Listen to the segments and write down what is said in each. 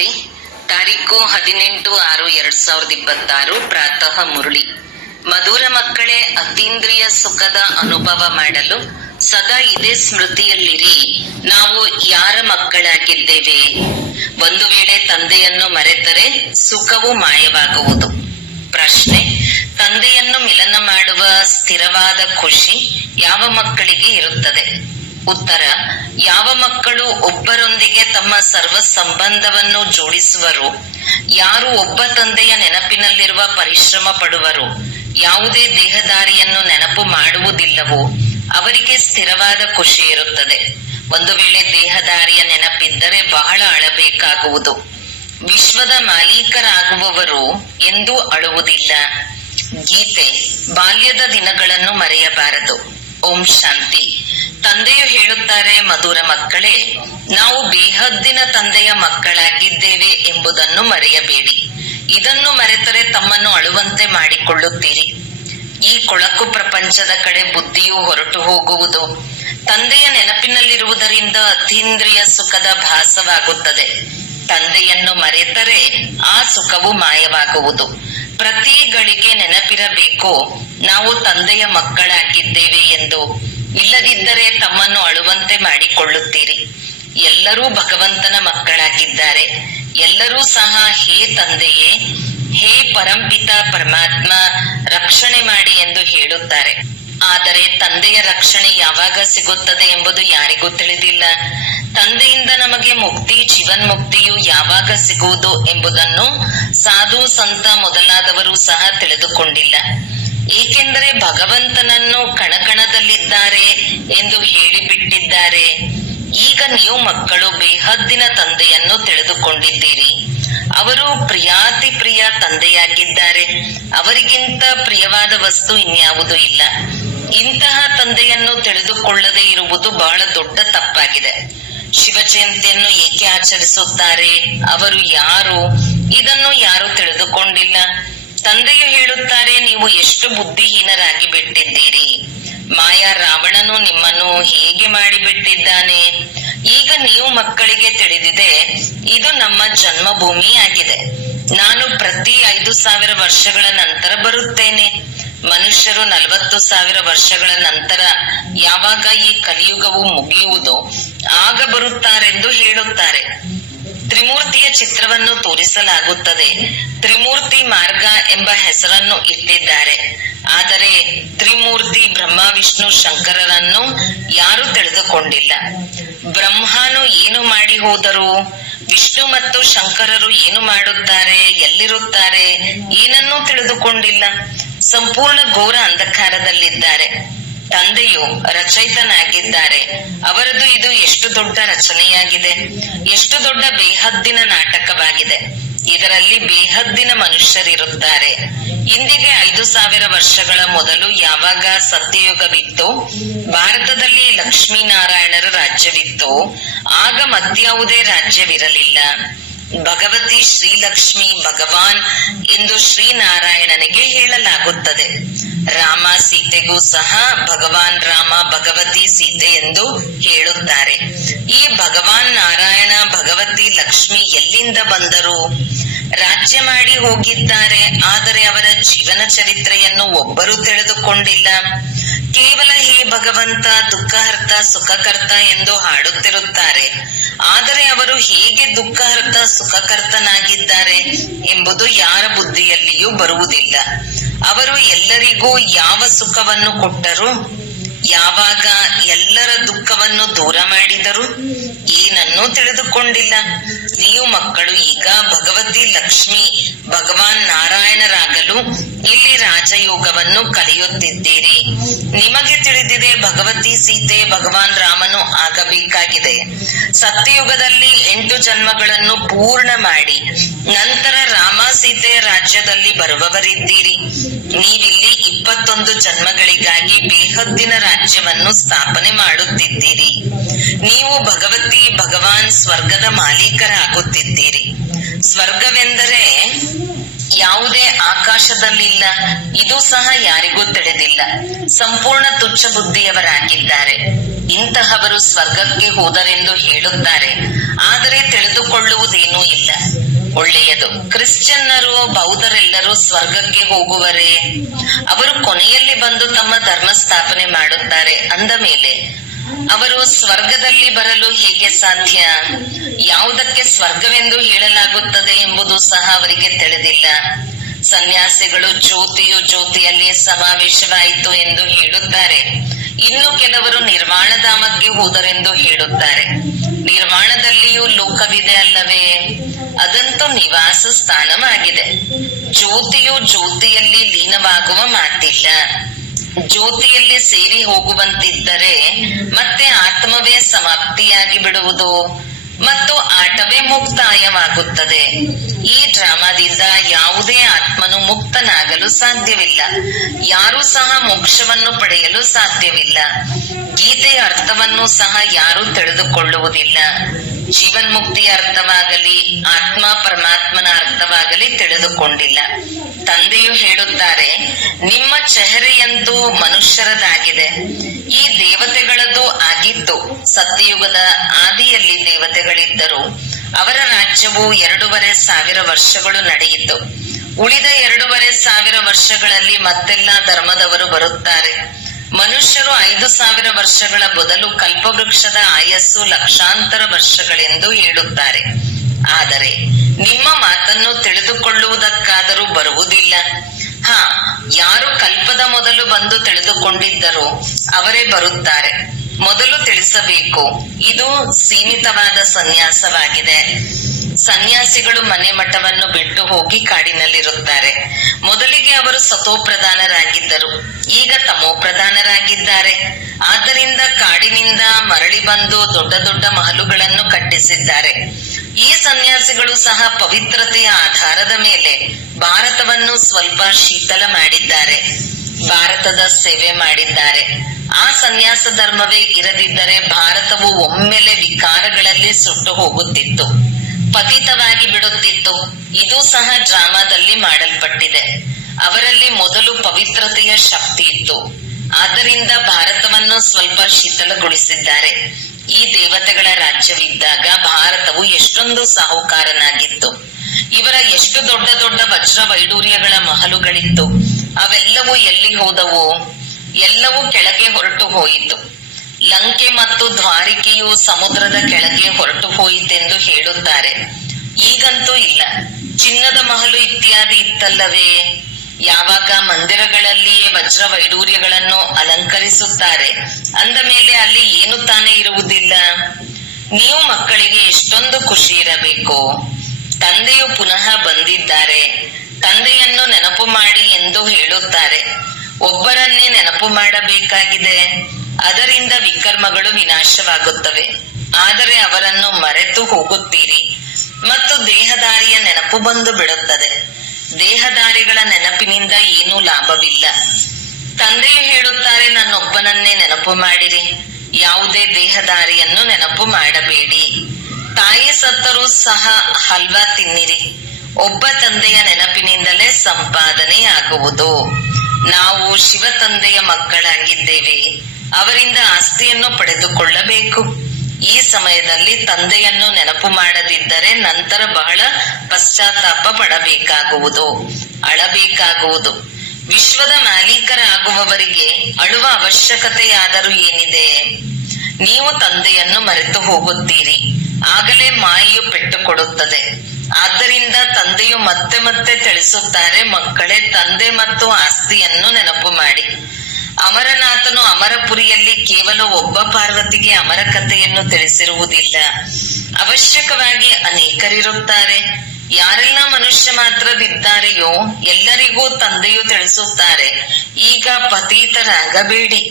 ಶಾಂತಿ. ತಾರೀಕು 18/6/2026 ಪ್ರಾತಃ ಮುರಳಿ. ಮಧುರ ಮಕ್ಕಳೇ, ಅತೀಂದ್ರಿಯ ಸುಖದ ಅನುಭವ ಮಾಡಲು ಸದಾ ಇದೇ ಸ್ಮೃತಿಯಲ್ಲಿರಿ, ನಾವು ಯಾರ ಮಕ್ಕಳಾಗಿದ್ದೇವೆ. ಒಂದು ವೇಳೆ ತಂದೆಯನ್ನು ಮರೆತರೆ ಸುಖವು ಮಾಯವಾಗುವುದು. ಪ್ರಶ್ನೆ: ತಂದೆಯನ್ನು ಮಿಲನ ಮಾಡುವ ಸ್ಥಿರವಾದ ಖುಷಿ ಯಾವ ಮಕ್ಕಳಿಗೆ ಇರುತ್ತದೆ? ಉತ್ತರ: ಯಾವ ಮಕ್ಕಳು ಒಬ್ಬರೊಂದಿಗೆ ತಮ್ಮ ಸರ್ವ ಸಂಬಂಧವನ್ನು ಜೋಡಿಸುವರು, ಯಾರು ಒಬ್ಬ ತಂದೆಯ ನೆನಪಿನಲ್ಲಿರುವ ಪರಿಶ್ರಮ ಪಡುವರು, ಯಾವುದೇ ದೇಹದಾರಿಯನ್ನು ನೆನಪು ಮಾಡುವುದಿಲ್ಲವೋ ಅವರಿಗೆ ಸ್ಥಿರವಾದ ಖುಷಿ ಇರುತ್ತದೆ. ಒಂದು ವೇಳೆ ದೇಹದಾರಿಯ ನೆನಪಿದ್ದರೆ ಬಹಳ ಅಳಬೇಕಾಗುವುದು. ವಿಶ್ವದ ಮಾಲೀಕರಾಗುವವರು ಎಂದೂ ಅಳುವುದಿಲ್ಲ. ಗೀತೆ: ಬಾಲ್ಯದ ದಿನಗಳನ್ನು ಮರೆಯಬಾರದು. ಓಂ ಶಾಂತಿ. ತಂದೆಯು ಹೇಳುತ್ತಾರೆ, ಮಧುರ ಮಕ್ಕಳೇ, ನಾವು ಬೇಹದ್ದಿನ ತಂದೆಯ ಮಕ್ಕಳಾಗಿದ್ದೇವೆ ಎಂಬುದನ್ನು ಮರೆಯಬೇಡಿ. ಇದನ್ನು ಮರೆತರೆ ತಮ್ಮನ್ನು ಅಳುವಂತೆ ಮಾಡಿಕೊಳ್ಳುತ್ತೀರಿ. ಈ ಕೊಳಕು ಪ್ರಪಂಚದ ಕಡೆ ಬುದ್ಧಿಯು ಹೊರಟು ಹೋಗುವುದು. ತಂದೆಯ ನೆನಪಿನಲ್ಲಿರುವುದರಿಂದ ಅತೀಂದ್ರಿಯ ಸುಖದ ಭಾಸವಾಗುತ್ತದೆ. ತಂದೆಯನ್ನು ಮರೆತರೆ ಆ ಸುಖವು ಮಾಯವಾಗುವುದು. ಪ್ರತಿ ಗಳಿಗೆ ನೆನಪಿರಬೇಕು, ನಾವು ತಂದೆಯ ಮಕ್ಕಳಾಗಿದ್ದೇವೆ ಎಂದು. ಇಲ್ಲದಿದ್ದರೆ ತಮ್ಮನ್ನು ಅಳುವಂತೆ ಮಾಡಿಕೊಳ್ಳುತ್ತೀರಿ. ಎಲ್ಲರೂ ಭಗವಂತನ ಮಕ್ಕಳಾಗಿದ್ದಾರೆ. ಎಲ್ಲರೂ ಸಹ ಹೇ ತಂದೆಯೇ, ಹೇ ಪರಂಪಿತ ಪರಮಾತ್ಮ, ರಕ್ಷಣೆ ಮಾಡಿ ಎಂದು ಹೇಳುತ್ತಾರೆ. ಆದರೆ ತಂದೆಯ ರಕ್ಷಣೆ ಯಾವಾಗ ಸಿಗುತ್ತದೆ ಎಂಬುದು ಯಾರಿಗೂ ತಿಳಿದಿಲ್ಲ. ತಂದೆಯಿಂದ ನಮಗೆ ಮುಕ್ತಿ, ಜೀವನ್ಮುಕ್ತಿಯು ಯಾವಾಗ ಸಿಗುವುದು ಎಂಬುದನ್ನು ಸಾಧು ಸಂತ ಮೊದಲಾದವರು ಸಹ ತಿಳಿದುಕೊಂಡಿಲ್ಲ. ಏಕೆಂದರೆ ಭಗವಂತನನ್ನು ಕಣಕಣದಲ್ಲಿದ್ದಾರೆ ಎಂದು ಹೇಳಿಬಿಟ್ಟಿದ್ದಾರೆ. ಈಗ ನೀವು ಮಕ್ಕಳು ಬೇಹದ್ದಿನ ತಂದೆಯನ್ನು ತಿಳಿದುಕೊಂಡಿದ್ದೀರಿ. ಅವರು ಪ್ರಿಯಾತಿ ಪ್ರಿಯ ತಂದೆಯಾಗಿದ್ದಾರೆ. ಅವರಿಗಿಂತ ಪ್ರಿಯವಾದ ವಸ್ತು ಇನ್ಯಾವುದೂ ಇಲ್ಲ. ಇಂತಹ ತಂದೆಯನ್ನು ತಿಳಿದುಕೊಳ್ಳದೆ ಇರುವುದು ಬಹಳ ದೊಡ್ಡ ತಪ್ಪಾಗಿದೆ. ಶಿವ ಜಯಂತಿಯನ್ನು ಏಕೆ ಆಚರಿಸುತ್ತಾರೆ? ಅವರು ಯಾರು? ಇದನ್ನು ಯಾರು ತಿಳಿದುಕೊಂಡಿಲ್ಲ. ತಂದೆಯು ಹೇಳುತ್ತಾರೆ, ನೀವು ಎಷ್ಟು ಬುದ್ಧಿಹೀನರಾಗಿ ಬಿಟ್ಟಿದ್ದೀರಿ. ಮಾಯಾ ರಾವಣನು ನಿಮ್ಮನ್ನು ಹೇಗೆ ಮಾಡಿಬಿಟ್ಟಿದ್ದಾನೆ. ಈಗ ನೀವು ಮಕ್ಕಳಿಗೆ ತಿಳಿದಿದೆ, ಇದು ನಮ್ಮ ಜನ್ಮಭೂಮಿಯಾಗಿದೆ. ನಾನು ಪ್ರತಿ 5,000 ವರ್ಷಗಳ ನಂತರ ಬರುತ್ತೇನೆ. ಮನುಷ್ಯರು 40,000 ವರ್ಷಗಳ ನಂತರ ಯಾವಾಗ ಈ ಕಲಿಯುಗವು ಮುಗಿಯುವುದೋ ಆಗ ಬರುತ್ತಾರೆಂದು ಹೇಳುತ್ತಾರೆ. ತ್ರಿಮೂರ್ತಿಯ ಚಿತ್ರವನ್ನು ತೋರಿಸಲಾಗುತ್ತದೆ. ತ್ರಿಮೂರ್ತಿ ಮಾರ್ಗ ಎಂಬ ಹೆಸರನ್ನು ಇಟ್ಟಿದ್ದಾರೆ. ಆದರೆ ತ್ರಿಮೂರ್ತಿ ಬ್ರಹ್ಮ ವಿಷ್ಣು ಶಂಕರರನ್ನು ಯಾರು ತಿಳಿದುಕೊಂಡಿಲ್ಲ. ಬ್ರಹ್ಮನು ಏನು ಮಾಡಿ ಹೋದರು? ವಿಷ್ಣು ಮತ್ತು ಶಂಕರರು ಏನು ಮಾಡುತ್ತಾರೆ, ಎಲ್ಲಿರುತ್ತಾರೆ, ಏನನ್ನೂ ತಿಳಿದುಕೊಂಡಿಲ್ಲ. ಸಂಪೂರ್ಣ ಘೋರ ಅಂಧಕಾರದಲ್ಲಿದ್ದಾರೆ. ತಂದೆಯು ರಚಯಿತನಾಗಿದ್ದಾರೆ. ಅವರದು ಇದು ಎಷ್ಟು ದೊಡ್ಡ ರಚನೆಯಾಗಿದೆ, ಎಷ್ಟು ದೊಡ್ಡ ಬೇಹದ್ದಿನ ನಾಟಕವಾಗಿದೆ. ಇದರಲ್ಲಿ ಬೇಹದ್ದಿನ ಮನುಷ್ಯರಿರುತ್ತಾರೆ. ಇಂದಿಗೆ 5,000 ವರ್ಷಗಳ ಮೊದಲು ಯಾವಾಗ ಸತ್ಯಯುಗವಿತ್ತು, ಭಾರತದಲ್ಲಿ ಲಕ್ಷ್ಮೀನಾರಾಯಣರ ರಾಜ್ಯವಿತ್ತು, ಆಗ ಮತ್ಯಾವುದೇ ರಾಜ್ಯವಿರಲಿಲ್ಲ. ಭಗವತಿ ಶ್ರೀಲಕ್ಷ್ಮಿ ಭಗವಾನ್ ಎಂದು ಶ್ರೀನಾರಾಯಣನಿಗೆ ಹೇಳಲಾಗುತ್ತದೆ. ರಾಮ ಸೀತೆಗೂ ಸಹ ಭಗವಾನ್ ರಾಮ ಭಗವತಿ ಸೀತೆ ಎಂದು ಹೇಳುತ್ತಾರೆ. ಈ ಭಗವಾನ್ ನಾರಾಯಣ ಭಗವತಿ ಲಕ್ಷ್ಮಿ ಎಲ್ಲಿಂದ ಬಂದರು? ರಾಜ್ಯ ಮಾಡಿ ಹೋಗಿದ್ದಾರೆ. ಆದರೆ ಅವರ ಜೀವನ ಚರಿತ್ರೆಯನ್ನು ಒಬ್ಬರು ತಿಳಿದುಕೊಂಡಿಲ್ಲ. ಕೇವಲ ಹೇ ಭಗವಂತ, ದುಃಖಹರ್ತ ಸುಖಕರ್ತ ಎಂದು ಹಾಡುತ್ತಿರುತ್ತಾರೆ. ಆದರೆ ಅವರು ಹೇಗೆ ದುಃಖಹರ್ತ ಸುಖಕರ್ತನಾಗಿದ್ದಾರೆ ಎಂಬುದು ಯಾರ ಬುದ್ಧಿಯಲ್ಲಿಯೂ ಬರುವುದಿಲ್ಲ. ಅವರು ಎಲ್ಲರಿಗೂ ಯಾವ ಸುಖವನ್ನು ಕೊಟ್ಟರು? ಯಾವಾಗ ಎಲ್ಲರ ದುಃಖವನ್ನು ದೂರ ಮಾಡಿದರು? ಏನನ್ನೂ ತಿಳಿದುಕೊಂಡಿಲ್ಲ. ನೀವು ಮಕ್ಕಳು ಈಗ ಭಗವತಿ ಲಕ್ಷ್ಮಿ ಭಗವಾನ್ ನಾರಾಯಣರಾಗಲು ಇಲ್ಲಿ ರಾಜಯೋಗವನ್ನು ಕಲಿಯುತ್ತಿದ್ದೀರಿ. ನಿಮಗೆ ತಿಳಿದಿದೆ, ಭಗವತಿ ಸೀತೆ ಭಗವಾನ್ ರಾಮನು ಆಗಬೇಕಾಗಿದೆ. ಸತ್ಯಯುಗದಲ್ಲಿ 8 ಜನ್ಮಗಳನ್ನು ಪೂರ್ಣ ಮಾಡಿ ನಂತರ ರಾಮ ಸೀತೆಯ ರಾಜ್ಯದಲ್ಲಿ ಬರುವವರಿದ್ದೀರಿ. ನೀವಿಲ್ಲಿ 21 ಜನ್ಮಗಳಿಗಾಗಿ ಬೇಹದ್ದಿನ ರಾಜ್ಯವನ್ನು ಸ್ಥಾಪನೆ ಮಾಡುತ್ತಿದ್ದೀರಿ. ನೀವು ಭಗವತಿ ಭಗವಾನ್ ಸ್ವರ್ಗದ ಮಾಲೀಕರಾಗುತ್ತಿದ್ದೀರಿ. ಸ್ವರ್ಗವೆಂದರೆ ಯಾವುದೇ ಆಕಾಶದಲ್ಲಿಲ್ಲ, ಇದು ಸಹ ಯಾರಿಗೂ ತಿಳಿದಿಲ್ಲ. ಸಂಪೂರ್ಣ ತುಚ್ಛ ಬುದ್ಧಿಯವರಾಗಿದ್ದಾರೆ. ಇಂತಹವರು ಸ್ವರ್ಗಕ್ಕೆ ಹೋದರೆಂದು ಹೇಳುತ್ತಾರೆ, ಆದರೆ ತಿಳಿದುಕೊಳ್ಳುವುದೇನೂ ಇಲ್ಲ. ಒಳ್ಳೆಯದು. ಕ್ರಿಶ್ಚಿಯನ್ನರು, ಬೌದ್ಧರೆಲ್ಲರೂ ಸ್ವರ್ಗಕ್ಕೆ ಹೋಗುವರೇ? ಅವರು ಕೊನೆಯಲ್ಲಿ ಬಂದು ತಮ್ಮ ಧರ್ಮ ಸ್ಥಾಪನೆ ಮಾಡುತ್ತಾರೆ. ಅಂದ ಮೇಲೆ ಅವರು ಸ್ವರ್ಗದಲ್ಲಿ ಬರಲು ಹೇಗೆ ಸಾಧ್ಯ? ಯಾವುದಕ್ಕೆ ಸ್ವರ್ಗವೆಂದು ಹೇಳಲಾಗುತ್ತದೆ ಎಂಬುದು ಸಹ ಅವರಿಗೆ ತಿಳಿದಿಲ್ಲ. ಸನ್ಯಾಸಿಗಳು ಜ್ಯೋತಿಯು ಜ್ಯೋತಿಯಲ್ಲಿ ಸಮಾವೇಶವಾಯಿತು ಎಂದು ಹೇಳುತ್ತಾರೆ. ಇನ್ನು ಕೆಲವರು ನಿರ್ವಾಣಧಾಮಕ್ಕೆ ಹೋದರೆಂದು ಹೇಳುತ್ತಾರೆ. ನಿರ್ವಾಣದಲ್ಲಿಯೂ ಲೋಕವಿದೆ ಅಲ್ಲವೇ? ಅದಂತೂ ನಿವಾಸ ಸ್ಥಾನವಾಗಿದೆ. ಜ್ಯೋತಿಯು ಜ್ಯೋತಿಯಲ್ಲಿ ಲೀನವಾಗುವ ಮಾತಿಲ್ಲ. ಜ್ಯೋತಿಯಲ್ಲಿ ಸೇರಿ ಹೋಗುವಂತಿದ್ದರೆ ಮತ್ತೆ ಆತ್ಮವೇ ಸಮಾಪ್ತಿಯಾಗಿ ಬಿಡುವುದು ಮತ್ತು ಆಟವೇ ಮುಕ್ತಾಯವಾಗುತ್ತದೆ. ಈ ಡ್ರಾಮಾದಿಂದ ಯಾವುದೇ ಆತ್ಮನು ಮುಕ್ತನಾಗಲು ಸಾಧ್ಯವಿಲ್ಲ. ಯಾರೂ ಸಹ ಮೋಕ್ಷವನ್ನು ಪಡೆಯಲು ಸಾಧ್ಯವಿಲ್ಲ. ಗೀತೆಯ ಅರ್ಥವನ್ನು ಸಹ ಯಾರೂ ತಿಳಿದುಕೊಳ್ಳುವುದಿಲ್ಲ. ಜೀವನ್ಮುಕ್ತಿಯ ಅರ್ಥವಾಗಲಿ ಆತ್ಮ ಪರಮಾತ್ಮನ ಅರ್ಥವಾಗಲಿ ತಿಳಿದುಕೊಂಡಿಲ್ಲ. ತಂದೆಯು ಹೇಳುತ್ತಾರೆ, ನಿಮ್ಮ ಚೆಹರೆಯಂತೂ ಮನುಷ್ಯರದಾಗಿದೆ. ಈ ದೇವತೆಗಳದ್ದು ಆಗಿತ್ತು. ಸತ್ಯಯುಗದ ಆದಿಯಲ್ಲಿ ದೇವತೆಗಳಿದ್ದರು. ಅವರ ರಾಜ್ಯವು 2,500 ವರ್ಷಗಳು ನಡೆಯಿತು. ಉಳಿದ 2,500 ವರ್ಷಗಳಲ್ಲಿ ಮತ್ತೆಲ್ಲಾ ಧರ್ಮದವರು ಬರುತ್ತಾರೆ. ಮನುಷ್ಯರು 5,000 ವರ್ಷಗಳ ಬದಲು ಕಲ್ಪವೃಕ್ಷದ ಆಯಸ್ಸು ಲಕ್ಷಾಂತರ ವರ್ಷಗಳೆಂದು ಹೇಳುತ್ತಾರೆ. ಆದರೆ ನಿಮ್ಮ ಮಾತನ್ನು ತಿಳಿದುಕೊಳ್ಳುವುದಕ್ಕಾದರೂ ಬರುವುದಿಲ್ಲ. ಯಾರು ಕಲ್ಪದ ಮೊದಲು ಬಂದು ತಿಳಿದುಕೊಂಡಿದ್ದರೋ ಅವರೇ ಬರುತ್ತಾರೆ. ಮೊದಲು ತಿಳಿಸಬೇಕು, ಇದು ಸೀಮಿತವಾದ ಸನ್ಯಾಸವಾಗಿದೆ. ಸನ್ಯಾಸಿಗಳು ಮನೆ ಮಠವನ್ನು ಬಿಟ್ಟು ಹೋಗಿ ಕಾಡಿನಲ್ಲಿರುತ್ತಾರೆ. ಮೊದಲಿಗೆ ಅವರು ಸತೋಪ್ರಧಾನರಾಗಿದ್ದರು, ಈಗ ತಮೋಪ್ರಧಾನರಾಗಿದ್ದಾರೆ. ಆದ್ದರಿಂದ ಕಾಡಿನಿಂದ ಮರಳಿ ಬಂದು ದೊಡ್ಡ ದೊಡ್ಡ ಮಹಲುಗಳನ್ನು ಕಟ್ಟಿಸಿದ್ದಾರೆ. ಈ ಸನ್ಯಾಸಿಗಳು ಸಹ ಪವಿತ್ರತೆಯ ಆಧಾರದ ಮೇಲೆ ಭಾರತವನ್ನು ಸ್ವಲ್ಪ ಶೀತಲ ಮಾಡಿದ್ದಾರೆ, ಭಾರತದ ಸೇವೆ ಮಾಡಿದ್ದಾರೆ. ಆ ಸನ್ಯಾಸ ಧರ್ಮವೇ ಇರದಿದ್ದರೆ ಭಾರತವು ಒಮ್ಮೆಲೆ ವಿಕಾರಗಳಲ್ಲಿ ಸುಟ್ಟು ಹೋಗುತ್ತಿತ್ತು, ಪತಿತವಾಗಿ ಬಿಡುತ್ತಿತ್ತು. ಇದು ಸಹ ಡ್ರಾಮಾದಲ್ಲಿ ಮಾಡಲ್ಪಟ್ಟಿದೆ. ಅವರಲ್ಲಿ ಮೊದಲು ಪವಿತ್ರತೆಯ ಶಕ್ತಿ ಇತ್ತು, ಆದ್ದರಿಂದ ಭಾರತವನ್ನು ಸ್ವಲ್ಪ ಶೀತಲಗೊಳಿಸಿದ್ದಾರೆ. ಈ ದೇವತೆಗಳ ರಾಜ್ಯವಿದ್ದಾಗ ಭಾರತವು ಎಷ್ಟೊಂದು ಸಾಹುಕಾರನಾಗಿತ್ತು. ಇವರ ಎಷ್ಟು ದೊಡ್ಡ ದೊಡ್ಡ ವಜ್ರ ವೈಡೂರ್ಯಗಳ ಮಹಲುಗಳಿತ್ತು. ಅವೆಲ್ಲವೂ ಎಲ್ಲಿ ಹೋದವು? ಎಲ್ಲವೂ ಕೆಳಗೆ ಹೊರಟು ಹೋಯಿತು. ಲಂಕೆ ಮತ್ತು ದ್ವಾರಿಕೆಯು ಸಮುದ್ರದ ಕೆಳಗೆ ಹೊರಟು ಹೋಯಿತೆಂದು ಹೇಳುತ್ತಾರೆ. ಈಗಂತೂ ಇಲ್ಲ. ಚಿನ್ನದ ಮಹಲು ಇತ್ಯಾದಿ ಇತ್ತಲ್ಲವೇ? ಯಾವಾಗ ಮಂದಿರಗಳಲ್ಲಿಯೇ ವಜ್ರ ವೈಡೂರ್ಯಗಳನ್ನು ಅಲಂಕರಿಸುತ್ತಾರೆ, ಅಂದ ಮೇಲೆ ಅಲ್ಲಿ ಏನು ತಾನೇ ಇರುವುದಿಲ್ಲ? ನೀವು ಮಕ್ಕಳಿಗೆ ಎಷ್ಟೊಂದು ಖುಷಿ ಇರಬೇಕು. ತಂದೆಯು ಪುನಃ ಬಂದಿದ್ದಾರೆ, ತಂದೆಯನ್ನು ನೆನಪು ಮಾಡಿ ಎಂದು ಹೇಳುತ್ತಾರೆ. ಒಬ್ಬರನ್ನೇ ನೆನಪು ಮಾಡಬೇಕಾಗಿದೆ. ಅದರಿಂದ ವಿಕರ್ಮಗಳು ವಿನಾಶವಾಗುತ್ತವೆ. ಆದರೆ ಅವರನ್ನು ಮರೆತು ಹೋಗುತ್ತೀರಿ ಮತ್ತು ದೇಹದಾರಿಯ ನೆನಪು ಬಂದು ಬಿಡುತ್ತದೆ. ದೇಹದಾರಿಗಳ ನೆನಪಿನಿಂದ ಏನೂ ಲಾಭವಿಲ್ಲ. ತಂದೆಯು ಹೇಳುತ್ತಾರೆ, ನನ್ನೊಬ್ಬನನ್ನೇ ನೆನಪು ಮಾಡಿರಿ, ಯಾವುದೇ ದೇಹದಾರಿಯನ್ನು ನೆನಪು ಮಾಡಬೇಡಿ. ತಾಯಿ ಸತ್ತರೂ ಸಹ ಹಲ್ವಾ ತಿನ್ನಿರಿ. ಒಬ್ಬ ತಂದೆಯ ನೆನಪಿನಿಂದಲೇ ಸಂಪಾದನೆಯಾಗುವುದು. ನಾವು ಶಿವ ತಂದೆಯ ಮಕ್ಕಳಾಗಿದ್ದೇವೆ. ಅವರಿಂದ ಆಸ್ತಿಯನ್ನು ಪಡೆದುಕೊಳ್ಳಬೇಕು. ಈ ಸಮಯದಲ್ಲಿ ತಂದೆಯನ್ನು ನೆನಪು ಮಾಡದಿದ್ದರೆ ನಂತರ ಬಹಳ ಪಶ್ಚಾತ್ತಾಪ ಪಡಬೇಕಾಗುವುದು, ಅಳಬೇಕಾಗುವುದು. ವಿಶ್ವದ ಮಾಲೀಕರಾಗುವವರಿಗೆ ಅಳುವ ಅವಶ್ಯಕತೆಯಾದರೂ ಏನಿದೆ? ನೀವು ತಂದೆಯನ್ನು ಮರೆತು ಹೋಗುತ್ತೀರಿ, ಆಗಲೇ ಮಾಯೆಯು ಪೆಟ್ಟು ಕೊಡುತ್ತದೆ. ಆದ್ದರಿಂದ ತಂದೆಯು ಮತ್ತೆ ಮತ್ತೆ ತಿಳಿಸುತ್ತಾರೆ, ಮಕ್ಕಳೇ, ತಂದೆ ಮತ್ತು ಆಸ್ತಿಯನ್ನು ನೆನಪು ಮಾಡಿ. ಅಮರನಾಥನು ಅಮರಪುರಿಯಲ್ಲಿ ಕೇವಲ ಒಬ್ಬ ಪಾರ್ವತಿಗೆ ಅಮರ ಕಥೆಯನ್ನು ತಿಳಿಸಿರುವುದಿಲ್ಲ. ಅವಶ್ಯಕವಾಗಿ ಅನೇಕರಿರುತ್ತಾರೆ. ಯಾರೆಲ್ಲ ಮನುಷ್ಯ ಮಾತ್ರವಿದ್ದಾರೆಯೋ ಎಲ್ಲರಿಗೂ ತಂದೆಯು ತಿಳಿಸುತ್ತಾರೆ, ಈಗ ಪತೀತರಾಗಬೇಡಿ,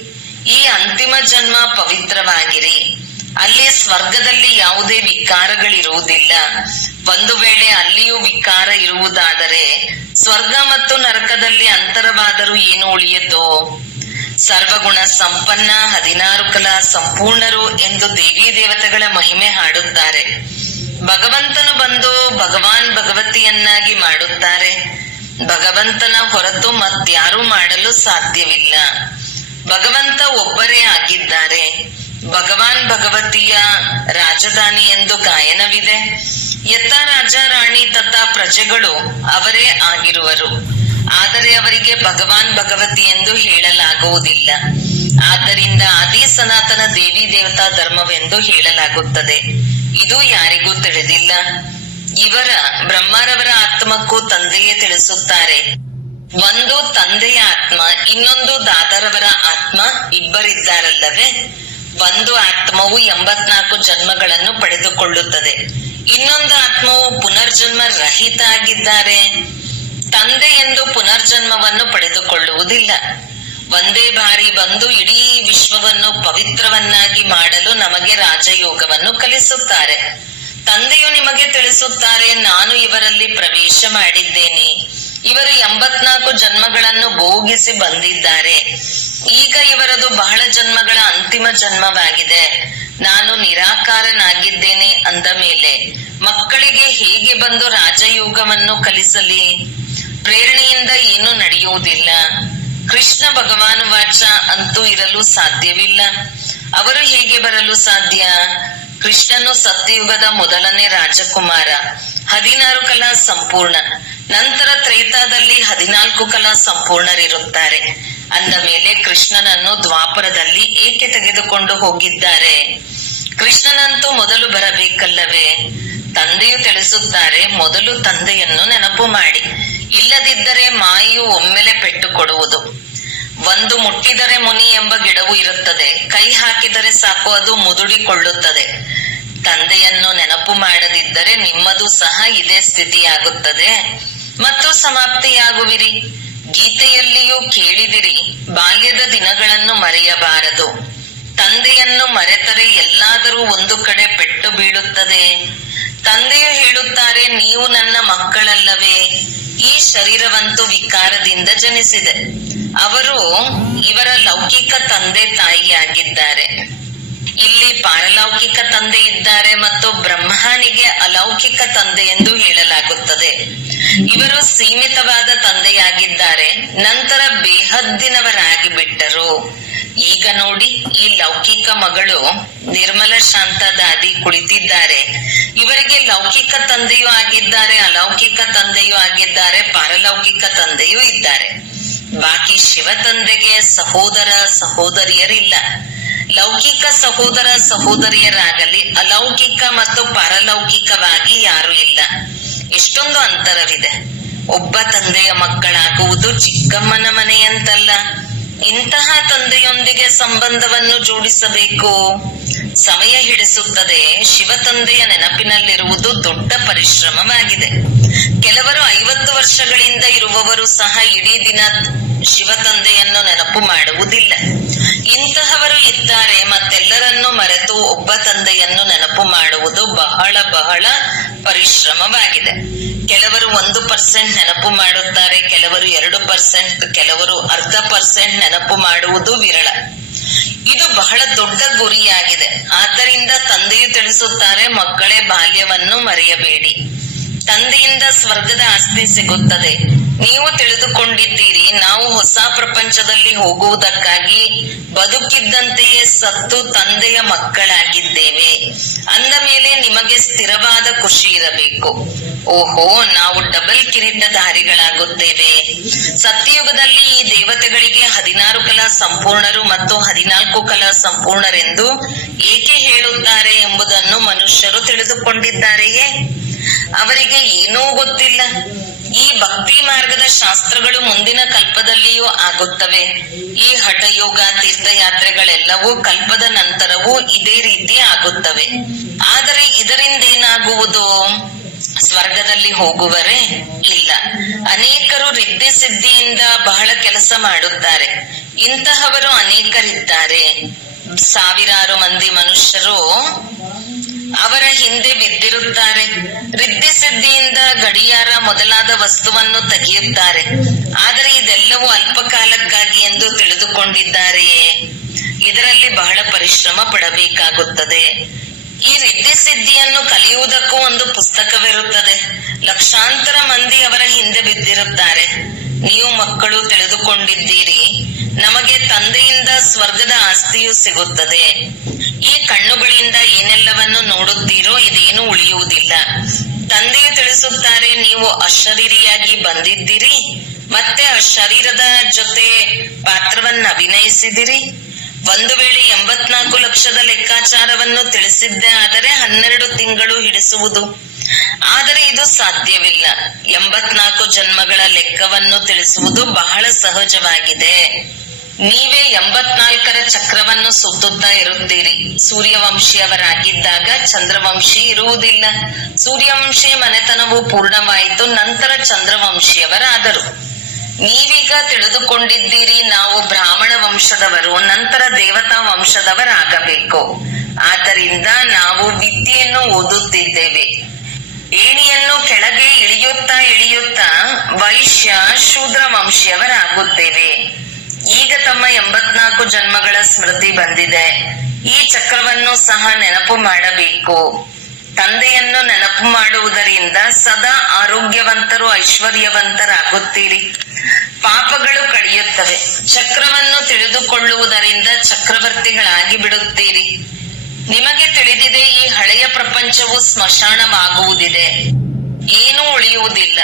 ಈ ಅಂತಿಮ ಜನ್ಮ ಪವಿತ್ರವಾಗಿರಿ. ಅಲ್ಲಿ ಸ್ವರ್ಗದಲ್ಲಿ ಯಾವುದೇ ವಿಕಾರಗಳಿರುವುದಿಲ್ಲ. ಒಂದು ವೇಳೆ ಅಲ್ಲಿಯೂ ವಿಕಾರ ಇರುವುದಾದರೆ ಸ್ವರ್ಗ ಮತ್ತು ನರಕದಲ್ಲಿ ಅಂತರವಾದರೂ ಏನು ಉಳಿಯಿತೋ? ಸರ್ವಗುಣ ಸಂಪನ್ನ 16 ಕಲಾ ಸಂಪೂರ್ಣರು ಎಂದು ದೇವಿ ದೇವತೆಗಳ ಮಹಿಮೆ ಹಾಡುತ್ತಾರೆ. ಭಗವಂತನು ಬಂದು ಭಗವಾನ್ ಭಗವತಿಯನ್ನಾಗಿ ಮಾಡುತ್ತಾರೆ. ಭಗವಂತನ ಹೊರತು ಮತ್ಯಾರೂ ಮಾಡಲು ಸಾಧ್ಯವಿಲ್ಲ. ಭಗವಂತ ಒಬ್ಬರೇ ಆಗಿದ್ದಾರೆ. ಭಗವಾನ್ ಭಗವತಿಯ ರಾಜಧಾನಿ ಎಂದು ಗಾಯನವಿದೆ. ಯಥ ರಾಜ ರಾಣಿ ತಥಾ ಪ್ರಜೆಗಳು ಅವರೇ ಆಗಿರುವರು. ಆದರೆ ಅವರಿಗೆ ಭಗವಾನ್ ಭಗವತಿ ಎಂದು ಹೇಳಲಾಗುವುದಿಲ್ಲ. ಆದ್ದರಿಂದ ಆದಿ ಸನಾತನ ದೇವಿ ದೇವತಾ ಧರ್ಮವೆಂದು ಹೇಳಲಾಗುತ್ತದೆ. ಇದು ಯಾರಿಗೂ ತಿಳಿದಿಲ್ಲ. ಇವರ ಬ್ರಹ್ಮರವರ ಆತ್ಮಕ್ಕೂ ತಂದೆಯೇ ತಿಳಿಸುತ್ತಾರೆ. ಒಂದು ತಂದೆಯ ಆತ್ಮ, ಇನ್ನೊಂದು ದಾದರವರ ಆತ್ಮ, ಇಬ್ಬರಿದ್ದಾರಲ್ಲವೇ. ಒಂದು ಆತ್ಮವು 84 ಜನ್ಮಗಳನ್ನು ಪಡೆದುಕೊಳ್ಳುತ್ತದೆ. ಇನ್ನೊಂದು ಆತ್ಮವು ಪುನರ್ಜನ್ಮ ರಹಿತ ಆಗಿದ್ದಾರೆ. ತಂದೆ ಎಂದು ಪುನರ್ಜನ್ಮವನ್ನು ಪಡೆದುಕೊಳ್ಳುವುದಿಲ್ಲ. ಒಂದೇ ಬಾರಿ ಬಂದು ಇಡೀ ವಿಶ್ವವನ್ನು ಪವಿತ್ರವನ್ನಾಗಿ ಮಾಡಲು ನಮಗೆ ರಾಜಯೋಗವನ್ನು ಕಲಿಸುತ್ತಾರೆ. ತಂದೆಯು ನಿಮಗೆ ತಿಳಿಸುತ್ತಾರೆ, ನಾನು ಇವರಲ್ಲಿ ಪ್ರವೇಶ ಮಾಡಿದ್ದೇನೆ. ಇವರು 84 ಜನ್ಮಗಳನ್ನು ಭೋಗಿಸಿ ಬಂದಿದ್ದಾರೆ. ಈಗ ಇವರದು ಬಹಳ ಜನ್ಮಗಳ ಅಂತಿಮ ಜನ್ಮವಾಗಿದೆ. ನಾನು ನಿರಾಕಾರನಾಗಿದ್ದೇನೆ ಅಂದ ಮೇಲೆ ಮಕ್ಕಳಿಗೆ ಹೇಗೆ ಬಂದು ರಾಜಯೋಗವನ್ನು ಕಲಿಸಲಿ? ಪ್ರೇರಣೆಯಿಂದ ಏನು ನಡೆಯುವುದಿಲ್ಲ. ಕೃಷ್ಣ ಭಗವಾನ್ ವಾಚ ಅಂತೂ ಇರಲು ಸಾಧ್ಯವಿಲ್ಲ. ಅವರು ಹೇಗೆ ಬರಲು ಸಾಧ್ಯ? ಕೃಷ್ಣನು ಸತ್ಯಯುಗದ ಮೊದಲನೇ ರಾಜಕುಮಾರ. 16 ಕಲಾ ಸಂಪೂರ್ಣ. ನಂತರ ತ್ರೇತಾದಲ್ಲಿ 14 ಕಲಾ ಸಂಪೂರ್ಣರಿರುತ್ತಾರೆ. ಅಂದ ಮೇಲೆ ಕೃಷ್ಣನನ್ನು ದ್ವಾಪರದಲ್ಲಿ ಏಕೆ ತೆಗೆದುಕೊಂಡು ಹೋಗಿದ್ದಾರೆ? ಕೃಷ್ಣನಂತೂ ಮೊದಲು ಬರಬೇಕಲ್ಲವೇ? ತಂದೆಯು ತಿಳಿಸುತ್ತಾರೆ, ಮೊದಲು ತಂದೆಯನ್ನು ನೆನಪು ಮಾಡಿ. ಇಲ್ಲದಿದ್ದರೆ ಮಾಯೆಯು ಒಮ್ಮೆಲೆ ಪೆಟ್ಟು ಕೊಡುವುದು. ಒಂದು ಮುಟ್ಟಿದರೆ ಮುನಿ ಎಂಬ ಗಿಡವು ಇರುತ್ತದೆ. ಕೈ ಹಾಕಿದರೆ ಸಾಕು, ಅದು ಮುದುಡಿಕೊಳ್ಳುತ್ತದೆ. ತಂದೆಯನ್ನು ನೆನಪು ಮಾಡದಿದ್ದರೆ ನಿಮ್ಮದು ಸಹ ಇದೇ ಸ್ಥಿತಿಯಾಗುತ್ತದೆ ಮತ್ತು ಸಮಾಪ್ತಿಯಾಗುವಿರಿ. ಗೀತೆಯಲ್ಲಿಯೂ ಕೇಳಿದಿರಿ, ಬಾಲ್ಯದ ದಿನಗಳನ್ನು ಮರೆಯಬಾರದು. ತಂದೆಯನ್ನು ಮರೆತರೆ ಎಲ್ಲಾದರೂ ಒಂದು ಕಡೆ ಪೆಟ್ಟು ಬೀಳುತ್ತದೆ. ತಂದೆಯು ಹೇಳುತ್ತಾರೆ, ನೀವು ನನ್ನ ಮಕ್ಕಳಲ್ಲವೇ? ಈ ಶರೀರವಂತೂ ವಿಕಾರದಿಂದ ಜನಿಸಿದೆ. ಅವರು ಇವರ ಲೌಕಿಕ ತಂದೆ ತಾಯಿಯಾಗಿದ್ದಾರೆ. ಇಲ್ಲಿ ಪಾರಲೌಕಿಕ ತಂದೆ ಇದ್ದಾರೆ ಮತ್ತು ಬ್ರಹ್ಮನಿಗೆ ಅಲೌಕಿಕ ತಂದೆ ಎಂದು ಹೇಳಲಾಗುತ್ತದೆ. ಇವರು ಸೀಮಿತವಾದ ತಂದೆಯಾಗಿದ್ದಾರೆ, ನಂತರ ಬೇಹದ್ದಿನವರಾಗಿ ಬಿಟ್ಟರು. ಈಗ ನೋಡಿ, ಈ ಲೌಕಿಕ ಮಗಳು ನಿರ್ಮಲ ಶಾಂತ ದಾದಿ ಕುಳಿತಿದ್ದಾರೆ. ಇವರಿಗೆ ಲೌಕಿಕ ತಂದೆಯೂ ಆಗಿದ್ದಾರೆ, ಅಲೌಕಿಕ ತಂದೆಯೂ ಆಗಿದ್ದಾರೆ, ಪಾರಲೌಕಿಕ ತಂದೆಯೂ ಇದ್ದಾರೆ. ಬಾಕಿ ಶಿವ ತಂದೆಗೆ ಸಹೋದರ ಸಹೋದರಿಯರಿಲ್ಲ. ಲೌಕಿಕ ಸಹೋದರ ಸಹೋದರಿಯರಾಗಲಿ ಅಲೌಕಿಕ ಮತ್ತು ಪಾರಲೌಕಿಕವಾಗಿ ಯಾರು ಇಲ್ಲ. ಎಷ್ಟೊಂದು ಅಂತರವಿದೆ. ಒಬ್ಬ ತಂದೆಯ ಮಕ್ಕಳಾಗುವುದು ಚಿಕ್ಕಮ್ಮನ ಮನೆಯಂತಲ್ಲ. ಇಂತಹ ತಂದೆಯೊಂದಿಗೆ ಸಂಬಂಧವನ್ನು ಜೋಡಿಸಬೇಕು. ಸಮಯ ಹಿಡಿಸುತ್ತದೆ. ಶಿವ ತಂದೆಯ ನೆನಪಿನಲ್ಲಿರುವುದು ದೊಡ್ಡ ಪರಿಶ್ರಮವಾಗಿದೆ. ಕೆಲವರು 50 ವರ್ಷಗಳಿಂದ ಇರುವವರು ಸಹ ಇಡೀ ದಿನ ಶಿವ ತಂದೆಯನ್ನು ನೆನಪು ಮಾಡುವುದಿಲ್ಲ. ಇಂತಹವರು ಇದ್ದಾರೆ. ಮತ್ತೆಲ್ಲರನ್ನು ಮರೆತು ಒಬ್ಬ ತಂದೆಯನ್ನು ನೆನಪು ಮಾಡುವುದು ಬಹಳ ಬಹಳ ಪರಿಶ್ರಮವಾಗಿದೆ. ಕೆಲವರು 1% ನೆನಪು ಮಾಡುತ್ತಾರೆ, ಕೆಲವರು 2%, ಕೆಲವರು 0.5% ನೆನಪು ಮಾಡುವುದು ವಿರಳ. ಇದು ಬಹಳ ದೊಡ್ಡ ಗುರಿಯಾಗಿದೆ. ಆದ್ದರಿಂದ ತಂದೆಯು ತಿಳಿಸುತ್ತಾರೆ, ಮಕ್ಕಳೇ ಬಾಲ್ಯವನ್ನು ಮರೆಯಬೇಡಿ. ತಂದೆಯಿಂದ ಸ್ವರ್ಗದ ಆಸ್ತಿ ಸಿಗುತ್ತದೆ. ನೀವು ತಿಳಿದುಕೊಂಡಿದ್ದೀರಿ, ನಾವು ಹೊಸ ಪ್ರಪಂಚದಲ್ಲಿ ಹೋಗುವುದಕ್ಕಾಗಿ ಬದುಕಿದ್ದಂತೆಯೇ ಸತ್ತು ತಂದೆಯ ಮಕ್ಕಳಾಗಿದ್ದೇವೆ. ಅಂದ ಮೇಲೆ ನಿಮಗೆ ಸ್ಥಿರವಾದ ಖುಷಿ ಇರಬೇಕು. ಓಹೋ, ನಾವು ಡಬಲ್ ಕಿರೀಟಧಾರಿಗಳಾಗುತ್ತೇವೆ. ಸತ್ಯಯುಗದಲ್ಲಿ ಈ ದೇವತೆಗಳಿಗೆ 16 ಕಲಾ ಸಂಪೂರ್ಣರು ಮತ್ತು 14 ಕಲಾ ಸಂಪೂರ್ಣರೆಂದು ಏಕೆ ಹೇಳುತ್ತಾರೆ ಎಂಬುದನ್ನು ಮನುಷ್ಯರು ತಿಳಿದುಕೊಂಡಿದ್ದಾರೆಯೇ? ಅವರಿಗೆ ಏನೂ ಗೊತ್ತಿಲ್ಲ. ಈ ಭಕ್ತಿ ಮಾರ್ಗದ ಶಾಸ್ತ್ರಗಳು ಮುಂದಿನ ಕಲ್ಪದಲ್ಲಿಯೂ ಆಗುತ್ತವೆ. ಈ ಹಠಯೋಗ ತೀರ್ಥಯಾತ್ರೆಗಳೆಲ್ಲವೂ ಕಲ್ಪದ ನಂತರವೂ ಇದೇ ರೀತಿ ಆಗುತ್ತವೆ. ಆದರೆ ಇದರಿಂದೇನಾಗುವುದು? ಸ್ವರ್ಗದಲ್ಲಿ ಹೋಗುವರೇ? ಇಲ್ಲ. ಅನೇಕರು ರಿದ್ಧಿ ಸಿದ್ಧಿಯಿಂದ ಬಹಳ ಕೆಲಸ ಮಾಡುತ್ತಾರೆ. ಇಂತಹವರು ಅನೇಕರಿದ್ದಾರೆ. ಸಾವಿರಾರು ಮಂದಿ ಮನುಷ್ಯರು ಅವರ ಹಿಂದೆ ಬಿದ್ದಿರುತ್ತಾರೆ. ರಿದ್ಧಿ ಸಿದ್ಧಿಯಿಂದ ಗಡಿಯಾರ ಮೊದಲಾದ ವಸ್ತುವನ್ನು ತೆಗೆಯುತ್ತಾರೆ. ಆದರೆ ಇದೆಲ್ಲವೂ ಅಲ್ಪಕಾಲಕ್ಕಾಗಿ ಎಂದು ತಿಳಿದುಕೊಂಡಿದ್ದಾರೆಯೇ? ಇದರಲ್ಲಿ ಬಹಳ ಪರಿಶ್ರಮ ಪಡಬೇಕಾಗುತ್ತದೆ. ಈ ರಿದ್ಧಿ ಸಿದ್ಧಿಯನ್ನು ಕಲಿಯುವುದಕ್ಕೂ ಒಂದು ಪುಸ್ತಕವಿರುತ್ತದೆ. ಲಕ್ಷಾಂತರ ಮಂದಿ ಅವರ ಹಿಂದೆ ಬಿದ್ದಿರುತ್ತಾರೆ. ನೀವು ಮಕ್ಕಳು ತಿಳಿದುಕೊಂಡಿದ್ದೀರಿ, ನಮಗೆ ತಂದೆಯಿಂದ ಸ್ವರ್ಗದ ಆಸ್ತಿಯು ಸಿಗುತ್ತದೆ. ಈ ಕಣ್ಣುಗಳಿಂದ ಏನೆಲ್ಲವನ್ನು ನೋಡುತ್ತೀರೋ ಇದೇನು ಉಳಿಯುವುದಿಲ್ಲ. ತಂದೆಯು ತಿಳಿಸುತ್ತಾರೆ, ನೀವು ಅಶರೀರಿಯಾಗಿ ಬಂದಿದ್ದೀರಿ, ಮತ್ತೆ ಆ ಶರೀರದ ಜೊತೆ ಪಾತ್ರವನ್ನು ಅಭಿನಯಿಸಿದಿರಿ. ಒಂದು ವೇಳೆ 84 ಲಕ್ಷದ ಲೆಕ್ಕಾಚಾರವನ್ನು ತಿಳಿಸಿದ್ದೆ ಆದರೆ 12 ತಿಂಗಳು ಹಿಡಿಸುವುದು. ಆದರೆ ಇದು ಸಾಧ್ಯವಿಲ್ಲ. 84 ಜನ್ಮಗಳ ಲೆಕ್ಕವನ್ನು ತಿಳಿಸುವುದು ಬಹಳ ಸಹಜವಾಗಿದೆ. ನೀವೇ 84ರ ಚಕ್ರವನ್ನು ಸುತ್ತುತ್ತಾ ಇರುತ್ತೀರಿ. ಸೂರ್ಯವಂಶಿಯವರಾಗಿದ್ದಾಗ ಚಂದ್ರವಂಶಿ ಇರುವುದಿಲ್ಲ. ಸೂರ್ಯವಂಶಿ ಮನೆತನವು ಪೂರ್ಣವಾಯಿತು, ನಂತರ ಚಂದ್ರವಂಶಿಯವರಾದರು. ನೀವೀಗ ತಿಳಿದುಕೊಂಡಿದ್ದೀರಿ, ನಾವು ಬ್ರಾಹ್ಮಣ ವಂಶದವರು, ನಂತರ ದೇವತಾ ವಂಶದವರಾಗಬೇಕು. ಆದ್ದರಿಂದ ನಾವು ವಿದ್ಯೆಯನ್ನು ಓದುತ್ತಿದ್ದೇವೆ. ಏಣಿಯನ್ನು ಕೆಳಗೆ ಇಳಿಯುತ್ತಾ ಇಳಿಯುತ್ತಾ ವೈಶ್ಯ ಶೂದ್ರ ವಂಶಿಯವರಾಗುತ್ತೇವೆ. ಈಗ ತಮ್ಮ 84 ಜನ್ಮಗಳ ಸ್ಮೃತಿ ಬಂದಿದೆ. ಈ ಚಕ್ರವನ್ನು ಸಹ ನೆನಪು ಮಾಡಬೇಕು. ತಂದೆಯನ್ನು ನೆನಪು ಮಾಡುವುದರಿಂದ ಸದಾ ಆರೋಗ್ಯವಂತರು, ಐಶ್ವರ್ಯವಂತರಾಗುತ್ತೀರಿ. ಪಾಪಗಳು ಕಳೆಯುತ್ತವೆ. ಚಕ್ರವನ್ನು ತಿಳಿದುಕೊಳ್ಳುವುದರಿಂದ ಚಕ್ರವರ್ತಿಗಳಾಗಿ ಬಿಡುತ್ತೀರಿ. ನಿಮಗೆ ತಿಳಿದಿದೆ, ಈ ಹಳೆಯ ಪ್ರಪಂಚವು ಸ್ಮಶಾನವಾಗುವುದಿದೆ. ಏನೂ ಉಳಿಯುವುದಿಲ್ಲ,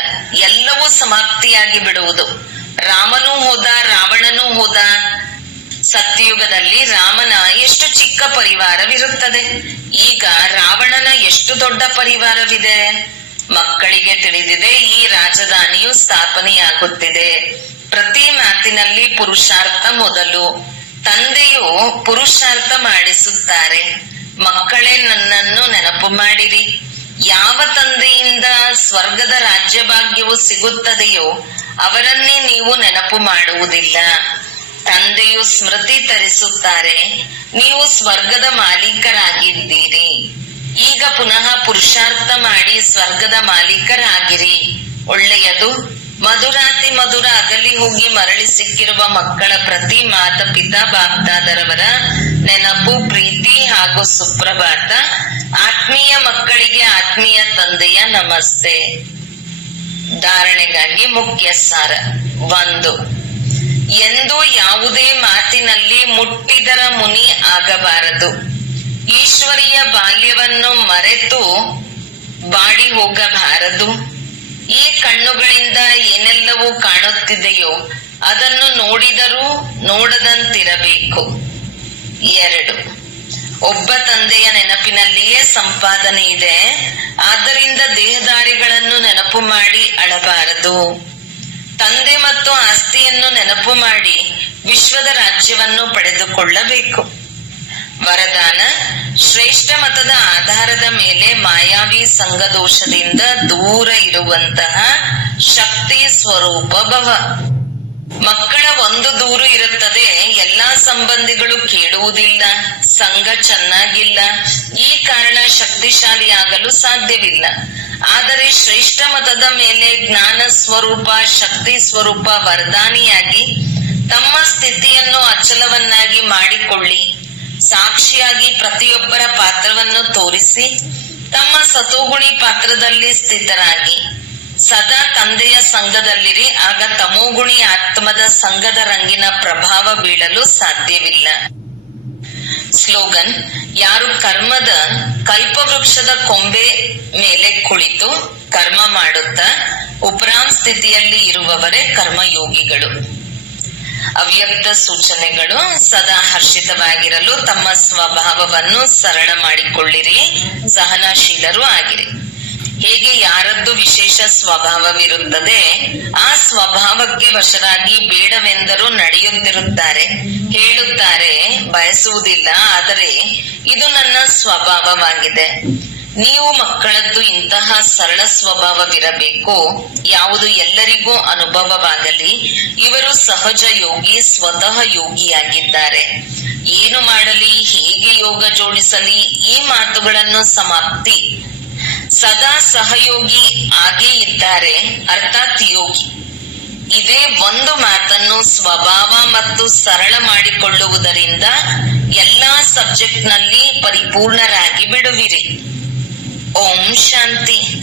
ಎಲ್ಲವೂ ಸಮಾಪ್ತಿಯಾಗಿ ಬಿಡುವುದು. ರಾಮನೂ ಹೋದ, ರಾವಣನೂ ಹೋದ. ಸತ್ಯಯುಗದಲ್ಲಿ ರಾಮನ ಎಷ್ಟು ಚಿಕ್ಕ ಪರಿವಾರವಿರುತ್ತದೆ, ಈಗ ರಾವಣನ ಎಷ್ಟು ದೊಡ್ಡ ಪರಿವಾರವಿದೆ. ಮಕ್ಕಳಿಗೆ ತಿಳಿದಿದೆ, ಈ ರಾಜಧಾನಿಯು ಸ್ಥಾಪನೆಯಾಗುತ್ತಿದೆ. ಪ್ರತಿ ಮಾತಿನಲ್ಲಿ ಪುರುಷಾರ್ಥ ಮೊದಲು. ತಂದೆಯು ಪುರುಷಾರ್ಥ ಮಾಡಿಸುತ್ತಾರೆ. ಮಕ್ಕಳೇ, ನನ್ನನ್ನು ನೆನಪು ಮಾಡಿರಿ. ಯಾವ ತಂದೆಯಿಂದ ಸ್ವರ್ಗದ ರಾಜ್ಯಭಾಗ್ಯವು ಸಿಗುತ್ತದೆಯೋ ಅವರನ್ನೇ ನೀವು ನೆನಪು ಮಾಡುವುದಿಲ್ಲ. ತಂದೆಯು ಸ್ಮೃತಿ ತರಿಸುತ್ತಾರೆ, ನೀವು ಸ್ವರ್ಗದ ಮಾಲೀಕರಾಗಿದ್ದೀರಿ. ಈಗ ಪುನಃ ಪುರುಷಾರ್ಥ ಮಾಡಿ ಸ್ವರ್ಗದ ಮಾಲೀಕರಾಗಿರಿ. ಒಳ್ಳೆಯದು. ಮಧುರಾತಿ ಮಧುರ ಅಗಲಿ ಹೋಗಿ ಮರಳಿ ಸಿಕ್ಕಿರುವ ಮಕ್ಕಳ ಪ್ರತಿ ಮಾತ ಪಿತಾ ಬಾಪ್ದಾದರವರ ನೆನಪು, ಪ್ರೀತಿ ಹಾಗೂ ಸುಪ್ರಭಾತ. ಆತ್ಮೀಯ ಮಕ್ಕಳಿಗೆ ಆತ್ಮೀಯ ತಂದೆಯ ನಮಸ್ತೆ. ಧಾರಣೆಗಾಗಿ ಮುಖ್ಯ ಸಾರ. 1. ಎಂದು ಯಾವುದೇ ಮಾತಿನಲ್ಲಿ ಮುಟ್ಟಿದರ ಮುನಿ ಆಗಬಾರದು. ಈಶ್ವರೀಯ ಬಾಲ್ಯವನ್ನು ಮರೆತು ಬಾಡಿ ಹೋಗಬಾರದು. ಈ ಕಣ್ಣುಗಳಿಂದ ಏನೆಲ್ಲವೂ ಕಾಣುತ್ತಿದೆಯೋ ಅದನ್ನು ನೋಡಿದರೂ ನೋಡದಂತಿರಬೇಕು. 2. ಒಬ್ಬ ತಂದೆಯ ನೆನಪಿನಲ್ಲಿಯೇ ಸಂಪಾದನೆ ಇದೆ. ಆದ್ದರಿಂದ ದೇಹದಾರಿಗಳನ್ನು ನೆನಪು ಮಾಡಿ ಅಳಬಾರದು. ತಂದೆ ಮತ್ತು ಆಸ್ತಿಯನ್ನು ನೆನಪು ಮಾಡಿ ವಿಶ್ವದ ರಾಜ್ಯವನ್ನು ಪಡೆದುಕೊಳ್ಳಬೇಕು. ವರದಾನ: ಶ್ರೇಷ್ಠ ಮತದ ಆಧಾರದ ಮೇಲೆ ಮಾಯಾವಿ ಸಂಘದೋಷದಿಂದ ದೂರ ಇರುವಂತಹ ಶಕ್ತಿ ಸ್ವರೂಪ ಭವ. ಮಕ್ಕಳ ಒಂದು ದೂರು ಇರುತ್ತದೆ, ಎಲ್ಲಾ ಸಂಬಂಧಿಗಳು ಕೇಳುವುದಿಲ್ಲ, ಸಂಘ ಚೆನ್ನಾಗಿಲ್ಲ, ಈ ಕಾರಣ ಶಕ್ತಿಶಾಲಿಯಾಗಲು ಸಾಧ್ಯವಿಲ್ಲ. ಆದರೆ ಶ್ರೇಷ್ಠ ಮತದ ಮೇಲೆ ಜ್ಞಾನ ಸ್ವರೂಪ, ಶಕ್ತಿ ಸ್ವರೂಪ ವರದಾನಿಯಾಗಿ ತಮ್ಮ ಸ್ಥಿತಿಯನ್ನು ಅಚಲವನ್ನಾಗಿ ಮಾಡಿಕೊಳ್ಳಿ. ಸಾಕ್ಷಿಯಾಗಿ ಪ್ರತಿಯೊಬ್ಬರ ಪಾತ್ರವನ್ನು ತೋರಿಸಿ ತಮ್ಮ ಸತೋಗುಣಿ ಪಾತ್ರದಲ್ಲಿ ಸ್ಥಿತರಾಗಿ ಸದಾ ತಂದೆಯ ಸಂಘದಲ್ಲಿರಿ. ಆಗ ತಮೋಗುಣಿ ಆತ್ಮದ ಸಂಘದ ರಂಗಿನ ಪ್ರಭಾವ ಬೀಳಲು ಸಾಧ್ಯವಿಲ್ಲ. ಸ್ಲೋಗನ್: ಯಾರು ಕರ್ಮದ ಕಲ್ಪವೃಕ್ಷದ ಕೊಂಬೆ ಮೇಲೆ ಕುಳಿತು ಕರ್ಮ ಮಾಡುತ್ತಾ ಉಪರಾಮ್ ಸ್ಥಿತಿಯಲ್ಲಿ ಇರುವವರೇ ಕರ್ಮಯೋಗಿಗಳು. ಅವ್ಯಕ್ತ ಸೂಚನೆಗಳು: ಸದಾ ಹರ್ಷಿತವಾಗಿರಲು ತಮ್ಮ ಸ್ವಭಾವವನ್ನು ಸರಳ ಮಾಡಿಕೊಳ್ಳಿರಿ, ಸಹನಶೀಲರು ಆಗಿರಿ. ಹೇಗೆ ಯಾರದ್ದು ವಿಶೇಷ ಸ್ವಭಾವವಿರುತ್ತದೆ, ಆ ಸ್ವಭಾವಕ್ಕೆ ವಶರಾಗಿ ಬೇಡವೆಂದರೂ ನಡೆಯುತ್ತಿರುತ್ತಾರೆ. ಹೇಳುತ್ತಾರೆ, ಬಯಸುವುದಿಲ್ಲ, ಆದರೆ ಇದು ನನ್ನ ಸ್ವಭಾವವಾಗಿದೆ. ನೀವು ಮಕ್ಕಳದ್ದು ಇಂತಹ ಸರಳ ಸ್ವಭಾವವಿರಬೇಕು. ಯಾವುದು ಎಲ್ಲರಿಗೂ ಅನುಭವವಾಗಲಿ. ಇವರು ಸಹಜ ಯೋಗಿ, ಸ್ವತಃ ಯೋಗಿಯಾಗಿದ್ದಾರೆ. ಏನು ಮಾಡಲಿ, ಹೇಗೆ ಯೋಗ ಜೋಡಿಸಲಿ, ಈ ಮಾತುಗಳನ್ನು ಸಮಾಪ್ತಿ. ಸದಾ ಸಹಯೋಗಿ ಆಗೇ ಇದ್ದಾರೆ, ಅರ್ಥಾತ್ ಯೋಗಿ. ಇದೇ ಒಂದು ಮಾತನ್ನು ಸ್ವಭಾವ ಮತ್ತು ಸರಳ ಮಾಡಿಕೊಳ್ಳುವುದರಿಂದ ಎಲ್ಲಾ ಸಬ್ಜೆಕ್ಟ್ ನಲ್ಲಿ ಪರಿಪೂರ್ಣರಾಗಿ ಬಿಡುವಿರಿ. ಓಂ ಶಾಂತಿ.